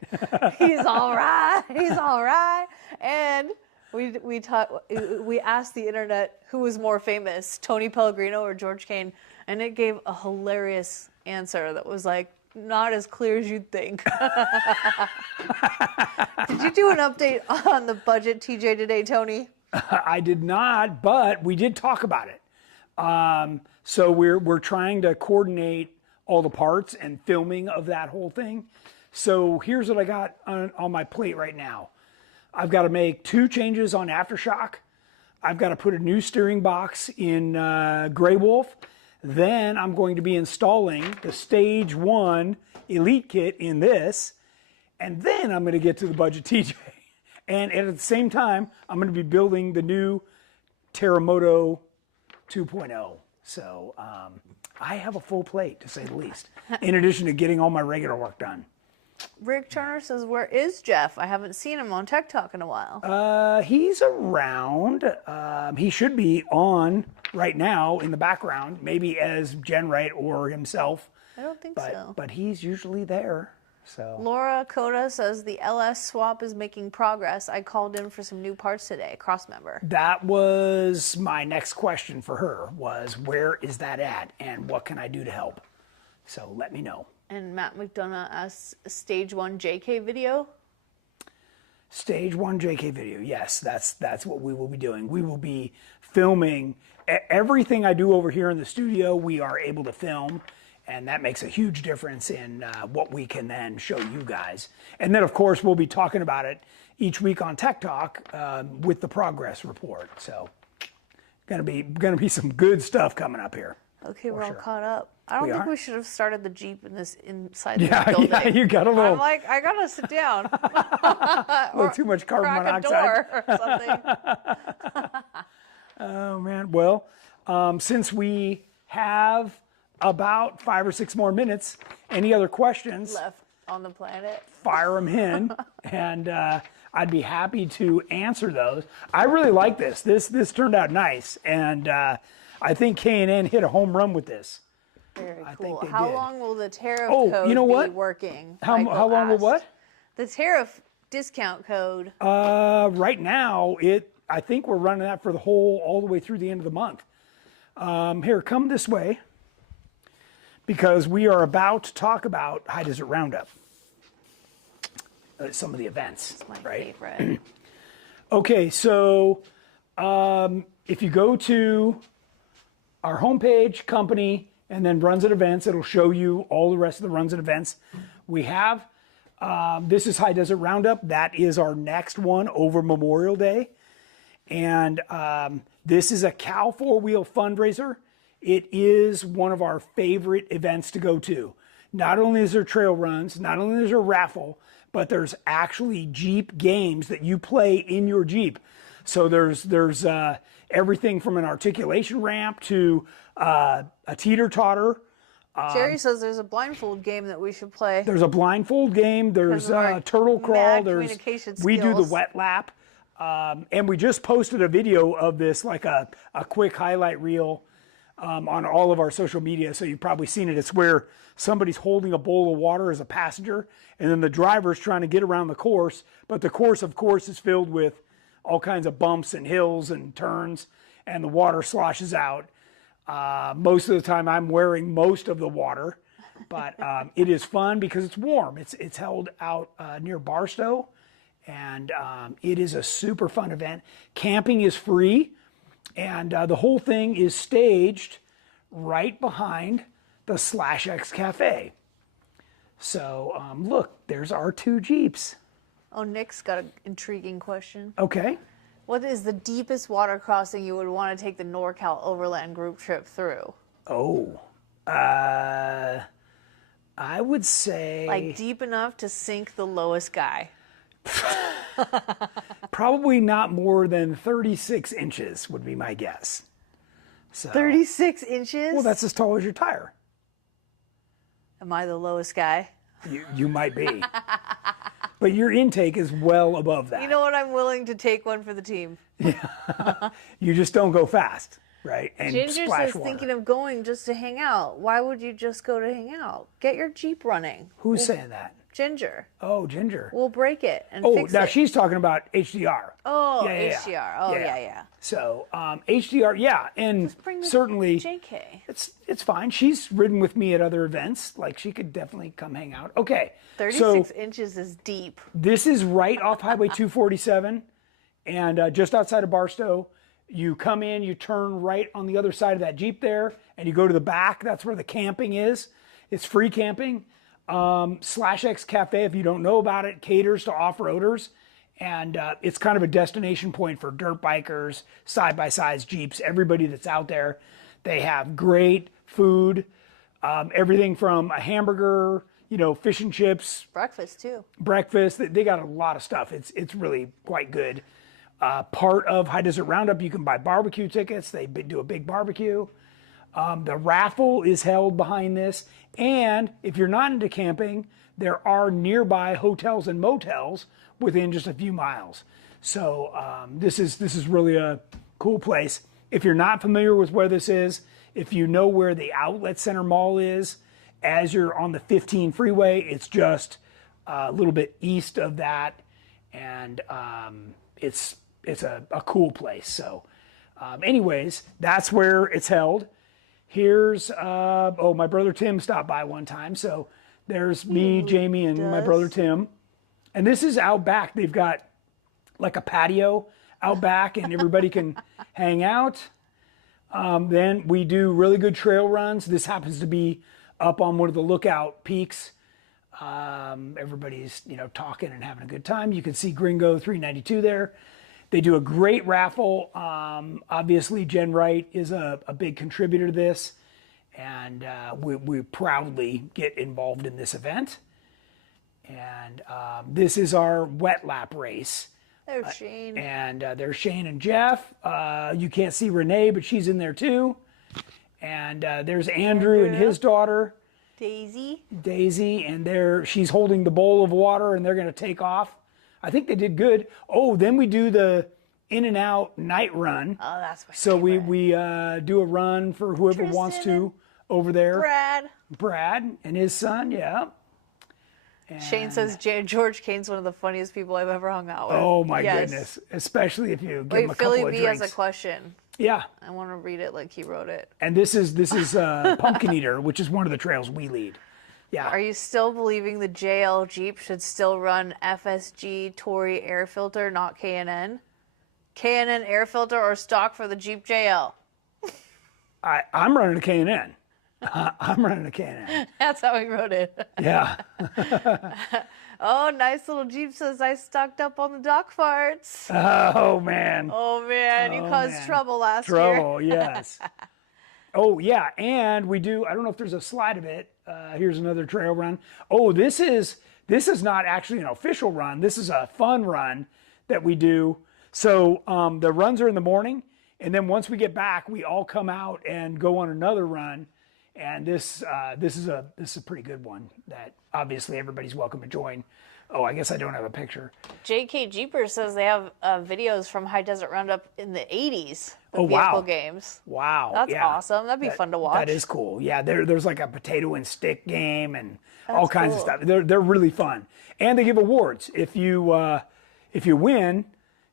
He's all right. He's all right. And we asked the internet who was more famous, Tony Pellegrino or George Kane, and it gave a hilarious answer that was like not as clear as you'd think. Did you do an update on the budget TJ today, Tony? I did not, but we did talk about it. So we're trying to coordinate all the parts and filming of that whole thing. So here's what I got on my plate right now. I've got to make 2 changes on aftershock. I've got to put a new steering box in Grey Wolf. Then I'm going to be installing the Stage 1 Elite kit in this. And then I'm going to get to the budget TJ. And at the same time, I'm going to be building the new Terramoto 2.0. So I have a full plate, to say the least, in addition to getting all my regular work done. Rick Turner says, where is Jeff? I haven't seen him on Tech Talk in a while. He's around. He should be on right now in the background, maybe as GenRight or himself. I don't think so. But he's usually there. So Laura Coda says the LS swap is making progress. I called in for some new parts today, cross member. that was my next question for her, was where is that at and what can I do to help? So let me know. And Matt McDonough asks, stage 1 JK video? Stage 1 JK video. Yes, that's what we will be doing. We will be filming everything I do over here in the studio. We are able to film, and that makes a huge difference in what we can then show you guys. And then, of course, we'll be talking about it each week on Tech Talk with the progress report. So, gonna be some good stuff coming up here. Okay, we're all caught up. I don't think we should have started the Jeep inside the Yeah, building. yeah, you got a little. I'm like, I gotta sit down. A little too much carbon Crack a monoxide. door or something. Oh man. Well, since we have about 5 or 6 more minutes, any other questions? Left on the planet. Fire them in, and I'd be happy to answer those. I really like this. This turned out nice, and I think K&N hit a home run with this. Very I cool. think they How did. long will the tariff Oh, code you know what? be working? How Michael long will asked. what? The tariff discount code. Right now, I think we're running that for all the way through the end of the month. Here, come this way, because we are about to talk about High Desert Roundup. Some of the events, It's my right? favorite. Okay, so if you go to our homepage, company, and then runs and events, it'll show you all the rest of the runs and events we have. This is High Desert Roundup. That is our next one over Memorial Day. And this is a cow four-wheel fundraiser. It is one of our favorite events to go to. Not only is there trail runs, not only is there a raffle, but there's actually Jeep games that you play in your Jeep. So there's everything from an articulation ramp to a teeter-totter. Jerry says there's a blindfold game that we should play. There's a blindfold game. There's Because of our turtle crawl. mad There's communication we do the skills. wet lap, and we just posted a video of this, like a quick highlight reel, on all of our social media. So you've probably seen it. It's where somebody's holding a bowl of water as a passenger, and then the driver's trying to get around the course. But the course, of course, is filled with all kinds of bumps and hills and turns, and the water sloshes out. Most of the time I'm wearing most of the water, but it is fun because it's warm. It's held out near Barstow, and it is a super fun event. Camping is free, and the whole thing is staged right behind the /X Cafe. So look, there's our 2 Jeeps. Oh, Nick's got an intriguing question. Okay. What is the deepest water crossing you would want to take the NorCal Overland group trip through? Oh, I would say Like deep enough to sink the lowest guy. probably not more than 36 inches would be my guess. So, 36 inches? well, that's as tall as your tire. Am I the lowest guy? You might be. But your intake is well above that. You know what? I'm willing to take one for the team. You just don't go fast, right? And Ginger splash says water. thinking of going just to hang out. Why would you just go to hang out? Get your Jeep running. Who's saying that? Ginger. Oh, Ginger. We'll break it and Oh, fix now it. she's talking about HDR. Oh, Yeah, yeah, yeah. HDR. Oh, yeah. So HDR, yeah, and Bring the certainly JK. it's fine. She's ridden with me at other events. Like, she could definitely come hang out. Okay, 36 so inches is deep. this is right off Highway 247, and just outside of Barstow. You come in, you turn right on the other side of that Jeep there, and you go to the back. That's where the camping is. It's free camping. /X Cafe, if you don't know about it, caters to off-roaders, and it's kind of a destination point for dirt bikers, side-by-sides, Jeeps, everybody that's out there. They have great food, everything from a hamburger, fish and chips, Breakfast, too. breakfast. They got a lot of stuff. It's really quite good. Part of High Desert Roundup, you can buy barbecue tickets. They do a big barbecue. The raffle is held behind this. And if you're not into camping, there are nearby hotels and motels within just a few miles. So this is really a cool place. If you're not familiar with where this is, if you know where the Outlet Center Mall is, as you're on the 15 freeway, it's just a little bit east of that, and it's a cool place. So anyways, that's where it's held. Here's, my brother Tim stopped by one time. So there's me, Jamie, and my brother Tim. And this is out back. They've got like a patio out back, and everybody can hang out. Then we do really good trail runs. This happens to be up on one of the lookout peaks. Everybody's, talking and having a good time. You can see Gringo 392 there. They do a great raffle. Obviously, GenRight is a big contributor to this, and we proudly get involved in this event. And this is our wet lap race. There's Shane. And there's Shane and Jeff. You can't see Renee, but she's in there too. And there's Andrew and his daughter. Daisy, and she's holding the bowl of water, and they're going to take off. I think they did good. Oh, then we do the in and out night run. Oh, that's my so favorite. we do a run for whoever wants to over there. Brad and his son, yeah. And Shane says George Kane's one of the funniest people I've ever hung out with. Oh my goodness, especially if you give him a couple Philly of B drinks. has a question. Yeah. I want to read it like he wrote it. And this is Pumpkin Eater, which is one of the trails we lead. Yeah. Are you still believing the JL Jeep should still run FSG Tory air filter, not K&N? K&N air filter or stock for the Jeep JL? I'm running a K&N. I'm running a K&N. That's how he wrote it. Yeah. Oh, nice little Jeep says I stocked up on the dock farts. Oh, man. Oh, man. You caused trouble last year. Trouble, yes. Oh, yeah. And we do, I don't know if there's a slide of it. Here's another trail run. Oh, this is not actually an official run. This is a fun run that we do. So the runs are in the morning. And then once we get back, we all come out and go on another run. And this is a pretty good one that obviously everybody's welcome to join. Oh, I guess I don't have a picture. JK Jeepers says they have videos from High Desert Roundup in the 80s. Oh, vehicle wow. games. Wow. That's awesome. That'd be fun to watch. That is cool. Yeah, there's like a potato and stick game and all kinds of stuff. They're really fun. And they give awards. If you win,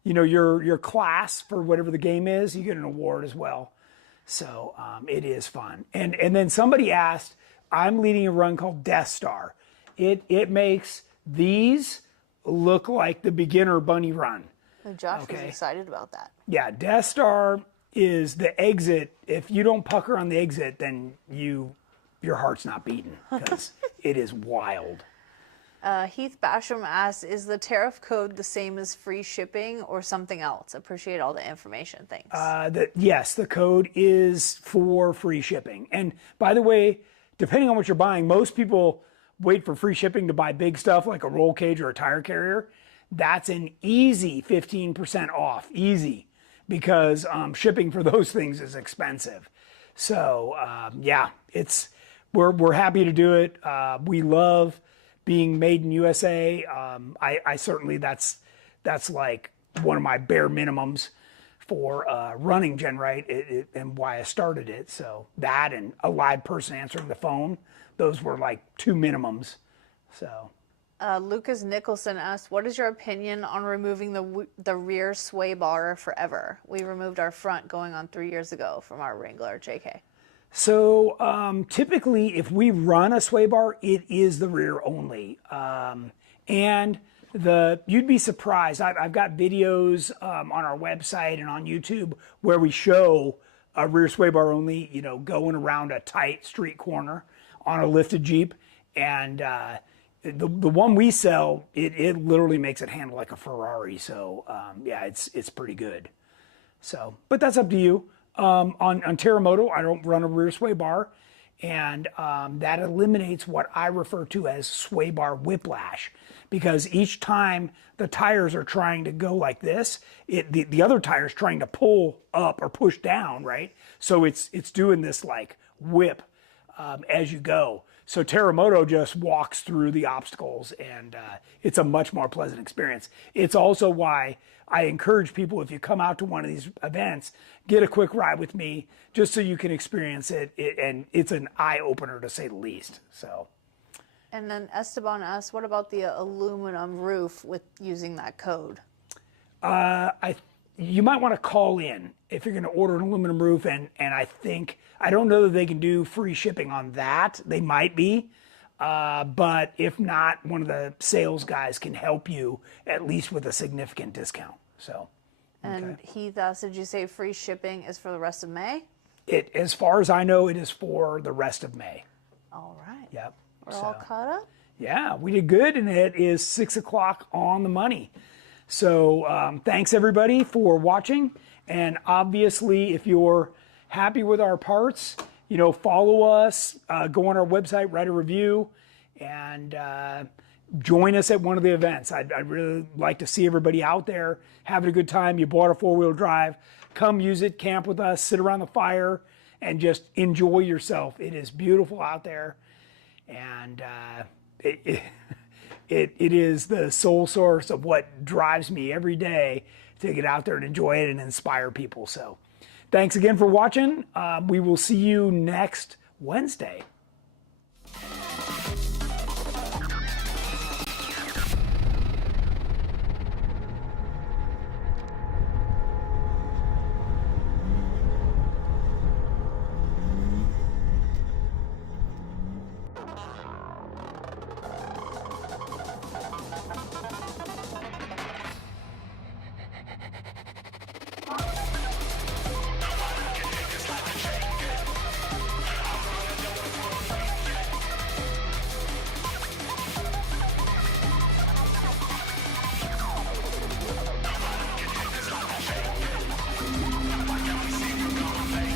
your class for whatever the game is, you get an award as well. So it is fun. And then somebody asked, I'm leading a run called Death Star. It makes these look like the beginner bunny run. And Josh was excited about that. Yeah, Death Star is the exit. If you don't pucker on the exit, then your heart's not beating because it is wild. Heath Basham asks, is the tariff code the same as free shipping or something else? Appreciate all the information. Thanks. Yes, the code is for free shipping. And by the way, depending on what you're buying, most people wait for free shipping to buy big stuff like a roll cage or a tire carrier. That's an easy 15% off, easy, because shipping for those things is expensive. So yeah, we're happy to do it. We love being made in USA. I certainly that's like one of my bare minimums for running GenRight and why I started it. So that and a live person answering the phone, those were like two minimums. So. Lucas Nicholson asked, what is your opinion on removing the rear sway bar forever? We removed our front going on 3 years ago from our Wrangler JK. So typically if we run a sway bar, it is the rear only. And you'd be surprised. I've got videos on our website and on YouTube where we show a rear sway bar only, going around a tight street corner on a lifted Jeep. And the one we sell, it literally makes it handle like a Ferrari. So yeah, it's pretty good. So, but that's up to you. On Terremoto, I don't run a rear sway bar. And that eliminates what I refer to as sway bar whiplash, because each time the tires are trying to go like this, the other tire's trying to pull up or push down, right? So it's doing this like whip as you go. So Terremoto just walks through the obstacles, and it's a much more pleasant experience. It's also why I encourage people, if you come out to one of these events, get a quick ride with me just so you can experience it. And it's an eye-opener, to say the least. So. And then Esteban asks, what about the aluminum roof with using that code? You might want to call in if you're going to order an aluminum roof, and I don't know that they can do free shipping on that. They might be, but if not, one of the sales guys can help you at least with a significant discount. So. And Heath asked, did you say free shipping is for the rest of May? As far as I know, it is for the rest of May. All right. Yep. We're all caught up? Yeah, we did good, and it is 6 o'clock on the money. So thanks everybody for watching, and obviously if you're happy with our parts, follow us, go on our website, write a review, and join us at one of the events. I'd really like to see everybody out there having a good time. You bought a four-wheel drive, come use it, camp with us, sit around the fire, and just enjoy yourself. It is beautiful out there, and it is the sole source of what drives me every day to get out there and enjoy it and inspire people. So thanks again for watching. We will see you next Wednesday.